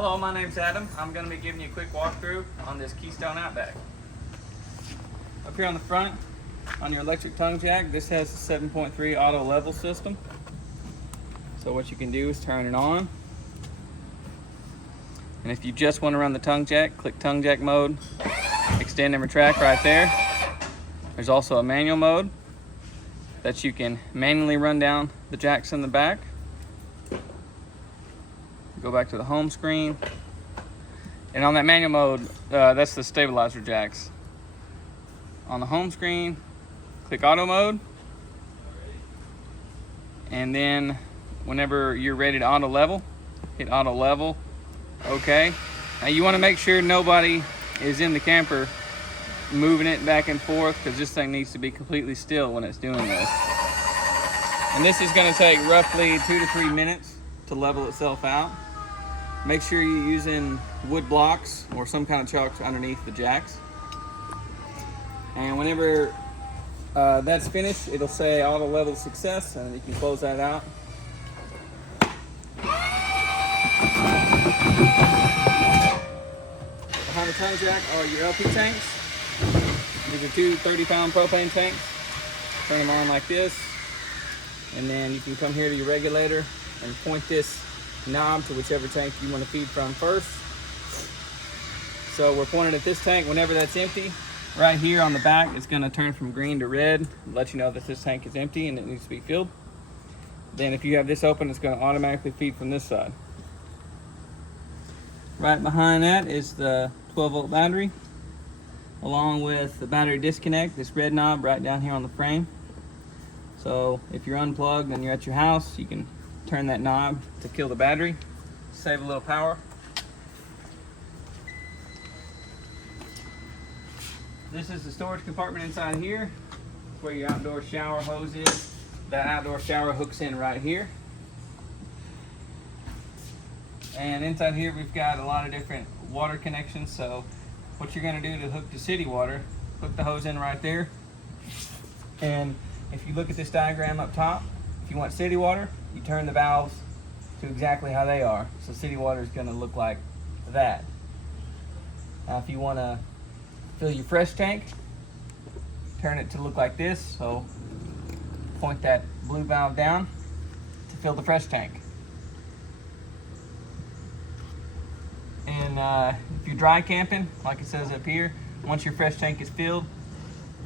Hello, my name's Adam. I'm going to be giving you a quick walkthrough on this Keystone Outback. Up here on the front, on your electric tongue jack, this has a 7.3 auto level system. So what you can do is turn it on. And if you just want to run the tongue jack, click tongue jack mode, extend and retract right there. There's also a manual mode that you can manually run down the jacks in the back. Go back to the home screen. And on that manual mode, that's the stabilizer jacks. On the home screen, click auto mode. And then whenever you're ready to auto level, hit auto level, okay. Now you wanna make sure nobody is in the camper moving it back and forth, because this thing needs to be completely still when it's doing this. And this is gonna take roughly 2 to 3 minutes to level itself out. Make sure you're using wood blocks or some kind of chalk underneath the jacks. And whenever that's finished, it'll say auto level success, and you can close that out. Behind the tongue jack are your LP tanks. These are two 30-pound propane tanks. Turn them on like this, and then you can come here to your regulator and point this knob to whichever tank you want to feed from first. So we're pointing at this tank. Whenever that's empty, right here on the back, it's going to turn from green to red, let you know that this tank is empty and it needs to be filled. Then if you have this open, it's going to automatically feed from this side. Right behind that is the 12-volt battery, along with the battery disconnect, this red knob right down here on the frame. So if you're unplugged and you're at your house, you can turn that knob to kill the battery, save a little power. This is the storage compartment inside here. It's where your outdoor shower hose is. That outdoor shower hooks in right here. And inside here we've got a lot of different water connections. So what you're going to do to hook to city water, hook the hose in right there. And if you look at this diagram up top, if you want city water, you turn the valves to exactly how they are. So city water is going to look like that. Now if you want to fill your fresh tank, turn it to look like this. So point that blue valve down to fill the fresh tank. And if you're dry camping, like it says up here, once your fresh tank is filled,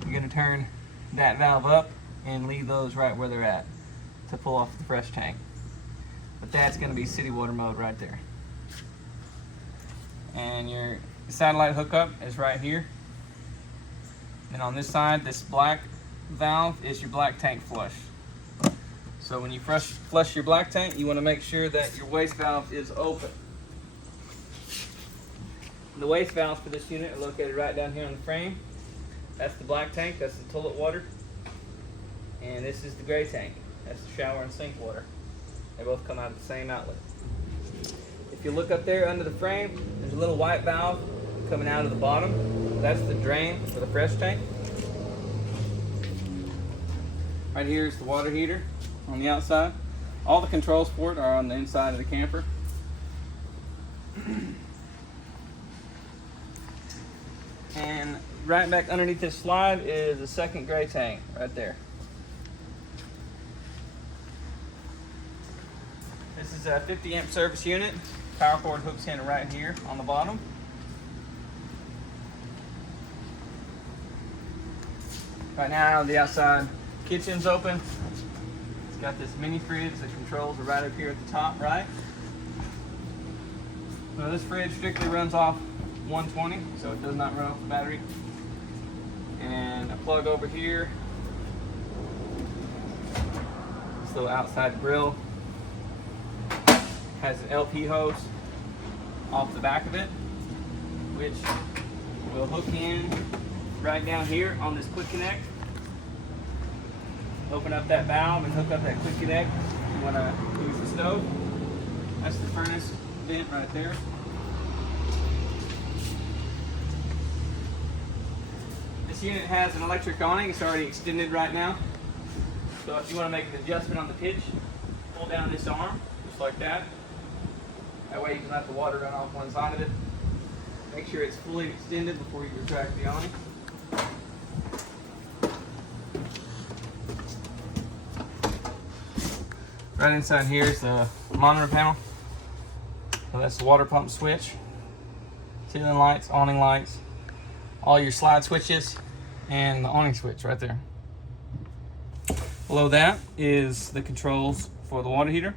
you're going to turn that valve up and leave those right where they're at to pull off the fresh tank. But that's going to be city water mode right there. And your satellite hookup is right here. And on this side, this black valve is your black tank flush. So when you flush your black tank, you want to make sure that your waste valve is open. The waste valves for this unit are located right down here on the frame. That's the black tank, that's the toilet water. And this is the gray tank. That's the shower and sink water. They both come out of the same outlet. If you look up there under the frame, there's a little white valve coming out of the bottom. That's the drain for the fresh tank. Right here is the water heater on the outside. All the controls for it are on the inside of the camper. And right back underneath this slide is a second gray tank right there. This is a 50 amp service unit. Power cord hooks in right here on the bottom. Right now the outside kitchen's open. It's got this mini fridge. The controls are right up here at the top right. So this fridge strictly runs off 120, so it does not run off the battery. And a plug over here. This little outside grill has an LP hose off the back of it, which will hook in right down here on this quick connect. Open up that valve and hook up that quick connect if you want to use the stove. That's the furnace vent right there. This unit has an electric awning. It's already extended right now. So if you want to make an adjustment on the pitch, pull down this arm, just like that. That way you can let the water run off one side of it. Make sure it's fully extended before you retract the awning. Right inside here is the monitor panel. So that's the water pump switch, ceiling lights, awning lights, all your slide switches, and the awning switch right there. Below that is the controls for the water heater.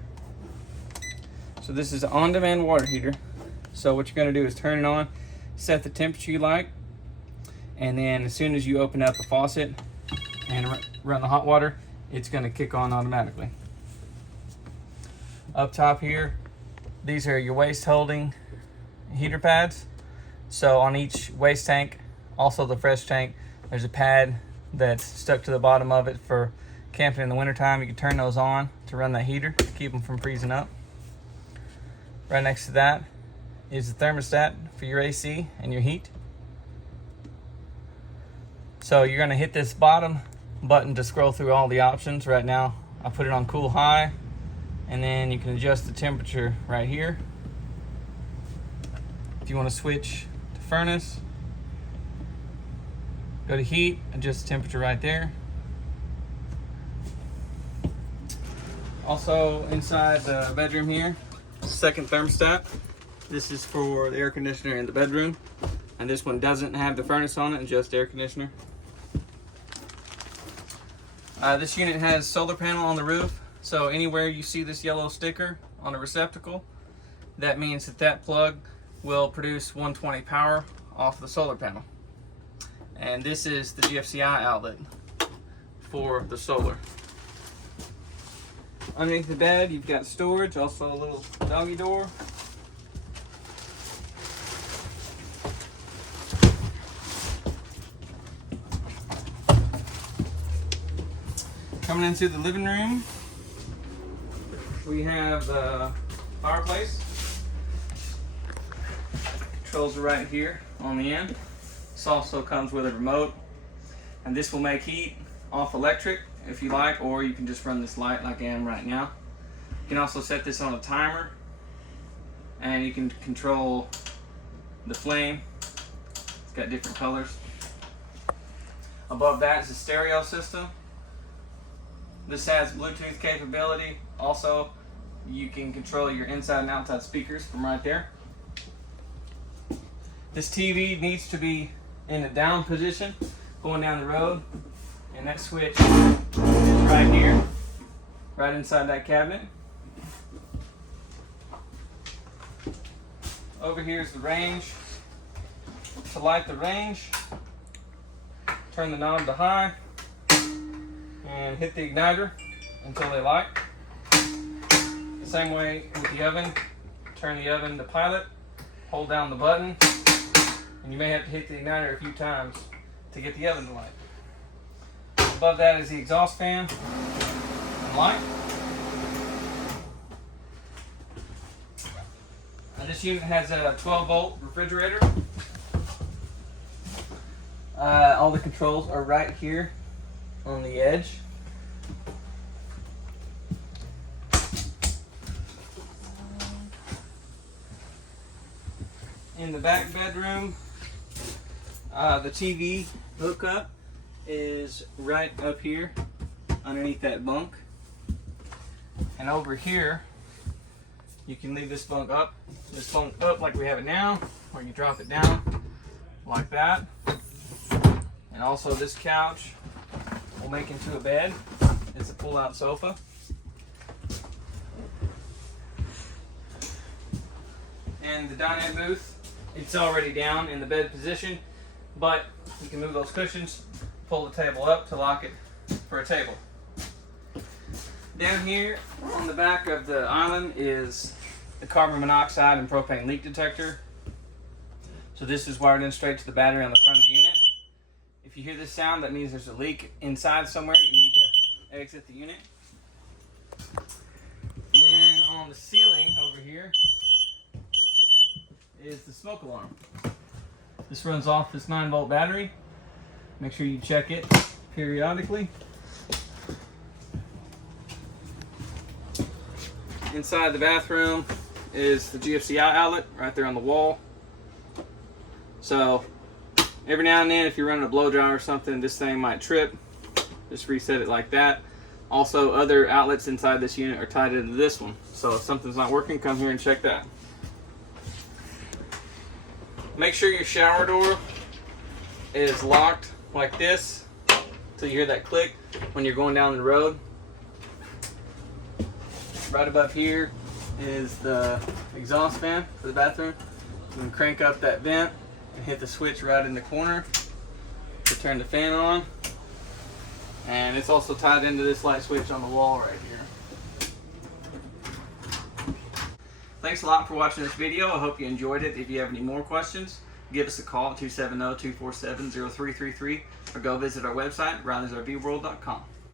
So this is an on-demand water heater. So what you're going to do is turn it on, set the temperature you like, and then as soon as you open up the faucet and run the hot water, it's going to kick on automatically. Up top here, these are your waste holding heater pads. So on each waste tank, also the fresh tank, there's a pad that's stuck to the bottom of it for camping in the wintertime. You can turn those on to run that heater to keep them from freezing up. Right next to that is the thermostat for your AC and your heat. So you're going to hit this bottom button to scroll through all the options. Right now I put it on cool high, and then you can adjust the temperature right here. If you want to switch to furnace, go to heat, adjust the temperature right there. Also inside the bedroom here, second thermostat. This is for the air conditioner in the bedroom, and this one doesn't have the furnace on it, just air conditioner. This unit has solar panel on the roof, so anywhere you see this yellow sticker on a receptacle, that means that plug will produce 120 power off the solar panel. And this is the GFCI outlet for the solar. Underneath the bed, you've got storage, also a little doggy door. Coming into the living room, we have the fireplace. Controls are right here on the end. This also comes with a remote, and this will make heat off electric if you like, or you can just run this light like I am right now. You can also set this on a timer, and you can control the flame. It's got different colors. Above that is a stereo system. This has Bluetooth capability. Also, you can control your inside and outside speakers from right there. This TV needs to be in a down position going down the road, and that switch is right here, right inside that cabinet. Over here is the range. To light the range, turn the knob to high and hit the igniter until they light. The same way with the oven, turn the oven to pilot, hold down the button, and you may have to hit the igniter a few times to get the oven to light. Above that is the exhaust fan and light. This unit has a 12-volt refrigerator. All the controls are right here on the edge. In the back bedroom, the TV hookup is right up here underneath that bunk. And over here, you can leave this bunk up like we have it now, or you drop it down like that. And also this couch will make into a bed. It's a pull-out sofa. And the dinette booth, it's already down in the bed position, but you can move those cushions, pull the table up to lock it for a table. Down here on the back of the island is the carbon monoxide and propane leak detector. So this is wired in straight to the battery on the front of the unit. If you hear this sound, that means there's a leak inside somewhere. You need to exit the unit. And on the ceiling over here is the smoke alarm. This runs off this 9-volt battery. Make sure you check it periodically. Inside the bathroom is the GFCI outlet right there on the wall. So every now and then, if you're running a blow dryer or something, this thing might trip. Just reset it like that. Also, other outlets inside this unit are tied into this one. So if something's not working, come here and check that. Make sure your shower door is locked like this until you hear that click when you're going down the road. Right above here is the exhaust fan for the bathroom. You can crank up that vent and hit the switch right in the corner to turn the fan on. And it's also tied into this light switch on the wall right here. Thanks a lot for watching this video. I hope you enjoyed it. If you have any more questions, give us a call at 270-247-0333 or go visit our website, RileysRVworld.com.